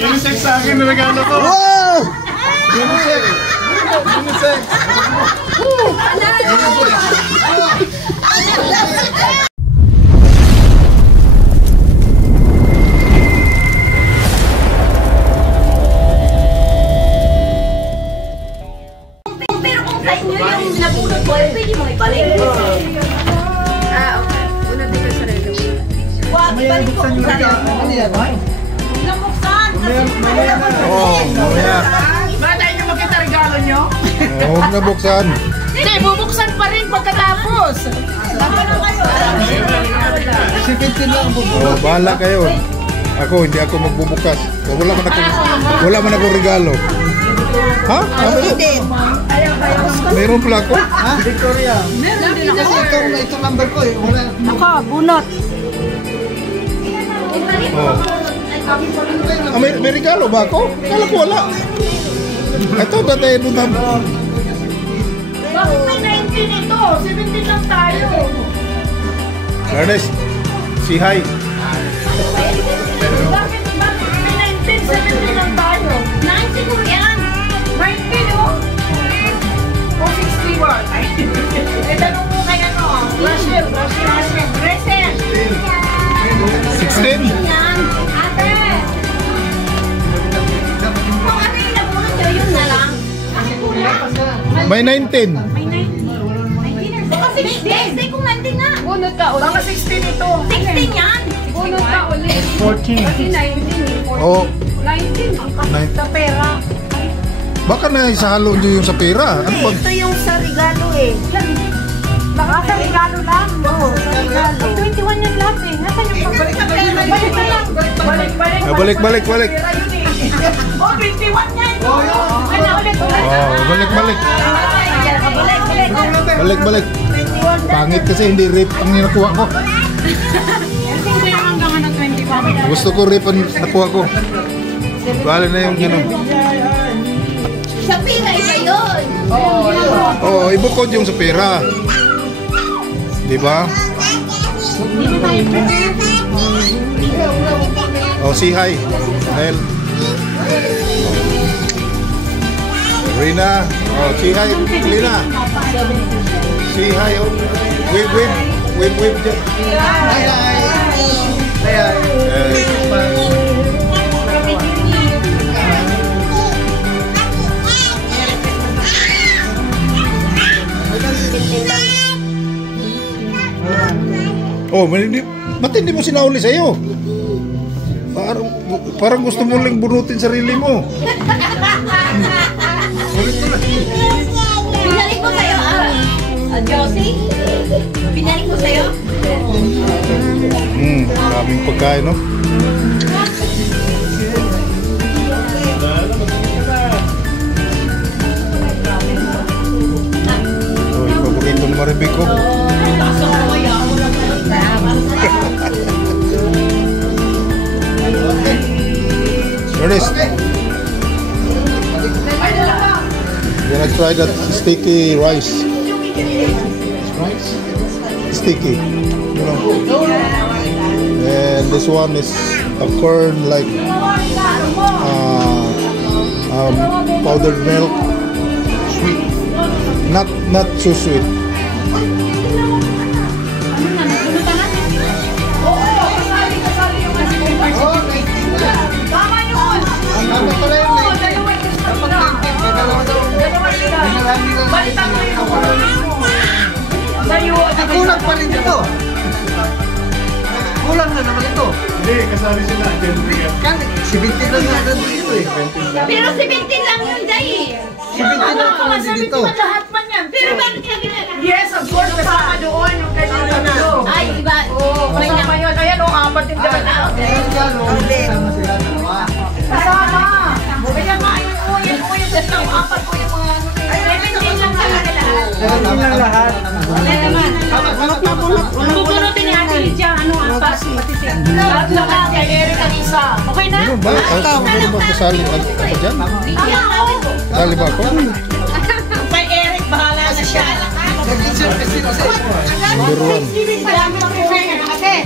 Unisex sa akin na regalo ko. Wow! Unisex. Unisex. Pero kung sa inyo yung nabulot ko, pwede mo ibalik. Ah, okay. Una dito sa relo. Wag, ibalik ko kung saan. Nabuksan! Oo, mamaya. Ba tayo nyo makita regalo nyo? Huwag na buksan. Hindi, bubuksan pa rin pagkatapos. Oh, bahala kayo. Ako, hindi ako magbubukas. Wala man ako regalo. Ha? Hindi. Meron pala ako? Ha? Victoria. Meron din ako. Ito number ko eh. Wala. Ako, bunot. Oh. Ah, may regalo ba ako? Kala ko wala. Ito, dati doon na. Bakit may 19 ito? 17 lang tayo. Ernest, si hi. Bakit may 19, 17 lang tayo? 19 ko yan. 19 oh? O 61? Ay, tanong mo kaya no? Rachel, Rachel. 16? Yan. Ate. Kung ano yung nabunot nyo, yun na lang. Kasi kulang. May 19. May 19. Baka 16. Kung 19 na. Bunot ka ulit. Baka 16 ito. 16 yan. Bunot ka ulit. 14. Kasi 19 eh. Oh, 19. Sa pera. baka na isahalo nyo yung sa pera. Ano ba? Ito yung sa regalo eh. Baka sa regalo lang. Oo, sa regalo. 21 yung lahat eh. Nasaan yung pagbalik sa pera? Balik na lang. Balik. Balik. Oh, 21 yan. Ano ulit? Oh, balik. Balik. Pangit kasi hindi rip ang nakuha ko. Kasi ko yung hanggang ng 21. Gusto ko rip ang nakuha ko. Bali na yung gano'n. Sa pera iba yun. Oh, ibukod yung sa pera. Diba? Oh, si hi. Nel. Rina. Oh, si hi. Rina. Si hi. Oh. Wave. Oh, ba't hindi mo sinauli sa'yo? Parang gusto mo lang bunutin sarili mo. Pinalik ko sa'yo, Josie? Pinalik ko sa'yo? Maraming pagkain, no? Oh, yung paborito ng Maribig ko. Ernest, you wanna try that sticky rice? Sticky, you know. And this one is a corn like powdered milk, sweet, not so sweet. Kulang pa rin ito. Kulang na naman ito. Hindi, kasali sila. Kasi 17 lang na dito eh. Pero 17 lang yun, Jay. 17 lang ito nandito dito. Lahat man yan. Pero bakit ka ginagawa? Yes, of course. Kasama doon yung kanya na. Ay, iba. Kasama yun. Ayan o, apat yung dalawa. Sama sila dalawa. Kasama. Kaya maayon po yan. Apat po yung mga 17 lang talaga lahat. 17 lang lahat. Bubunutin ni Ate Lydia. Ano ang pati siya? Lahat kay Eric ang isa. Okay na? Ano ba? Ano ba kasali ka dyan? Kasali ba ako? Kay Eric, bahala na siya. Number 1. Marami pang prepare na kasi.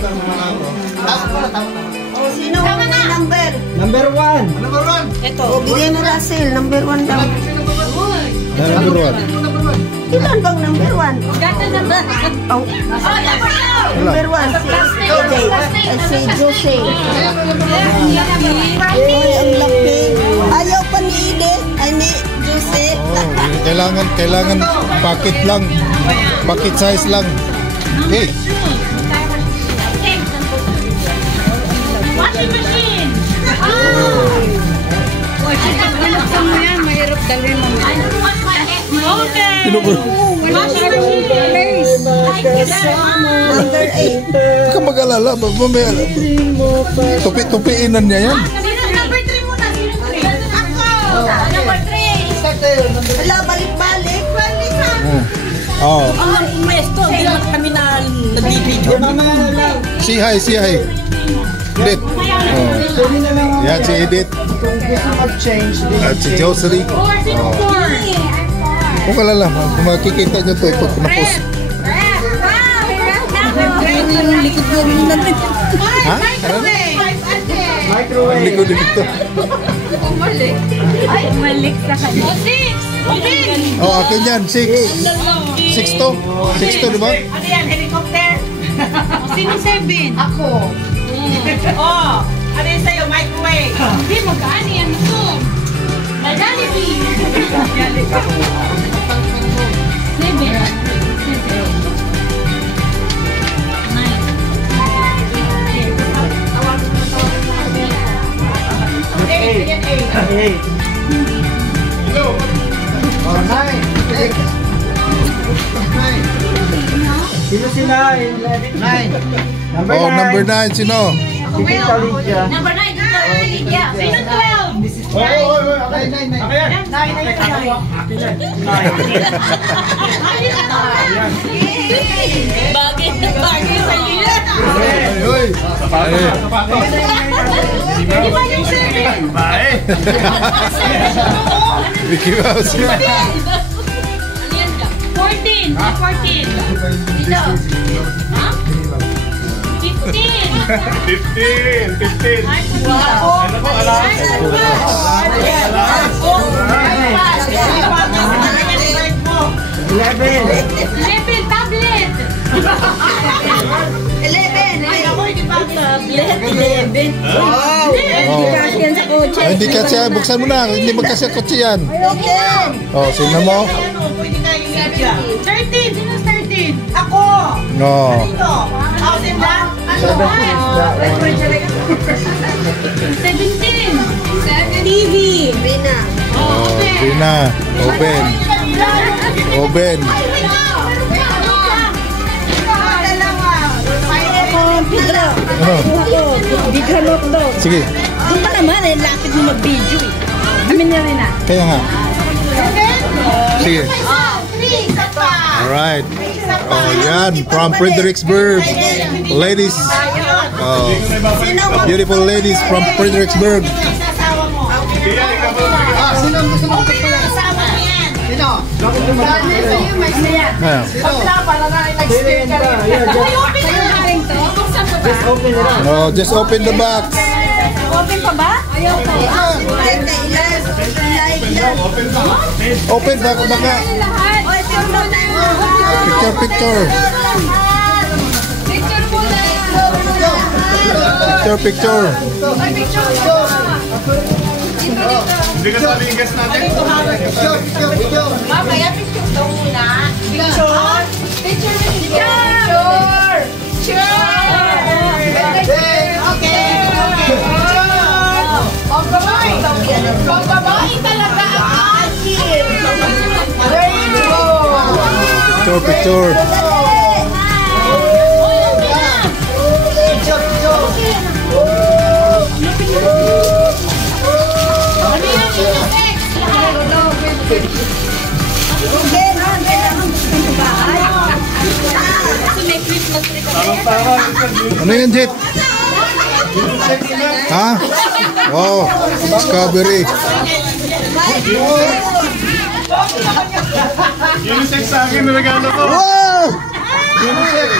Sino ang number? Number 1. O, bigyan na Russell. Number 1 daw. Number 1. Ilan bang number 1? Gata na ba? Oh, number 1. Si Jose. Ay, ang laki. Ayaw pa ni Edith. Ay, ni Jose. Kailangan packet lang. Packet size lang. Okay. Washing machine! Okay! Washing machine! Number 8. Huwag ka mag-alala. Mamaya. Tupi-tupiinan niya yan. Number 3 muna. Sino 3? Ako! Number 3! Wala, balik-balik. Oh. Ang mesto, hindi naman kami na nagbibideo. Si hi. Edith. Oh. Yan si Edith. At si Jocelyn. Sino 4? Huwag ka alala. Kung makikita nyo ito, ipag na-post. Ha? Microwave. Hindi ko din ito. Umalik sa kanya. 6! Okay! Oh, akin yan. 6 to. 6 to, di ba? Ano yan? Helicopter? Sino 7? Ako. Oh, ano yan sa'yo? Microwave. Hindi, magkaan yan ito. Jollibee. 8. Oh, 9. Sino sila? 9. Oh, number 9. Sino? Si Tita Lydia. Number 9, dito. Lydia. Sino 12? Bagay na bagay sa iyo. Hoy. Di ba yung 7? Mickey Mouse. 14. 14. Dito. Ha? 15. 15. Wow. Ano po, alam? Eleven, tablet. 11. Ay, ako, hindi pa tablet. 11. Oh. Kasi yan sa kotse. Oh, hindi kasi, buksan mo na. Hindi magkasya kotse yan. Okay. Oh, sino mo? Ano, pwede kayo Lydia. 13. Sino 13? Ako. No. Ito. 1,000 lang. Ano? 17. TV. Bina. Oh, Bina. Oben. Oben. Pedro. Ano? Video lock daw. Sige. Doon pa naman eh, lapit mo mag-video eh. Amin na rin ah. Kaya nga. Sige. 3. Isa pa. Alright. Oh, yan. From Fredericksburg. Ladies. Oh, beautiful ladies from Fredericksburg. Isasawa mo. Sino ang gusto mo Okay na, kasama mo yan. Sino? Bakit Ah. Sino ka? Yeah, Ay, open na rin to. Buksan mo ba? just open it up. Oh, just open the box. Open pa ba? Ayaw pa. Open baka picture. Picture. Hindi ka sabi yung guest natin. Mamaya picture daw muna. Picture. Okay. Pagbabae talaga ang akin. Picture. Ano yan, Jet? Ha? Oh, Discovery. Unisex sa akin na regalo ko. Wow! Unisex.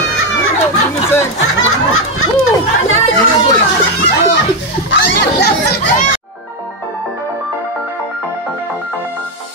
Bye.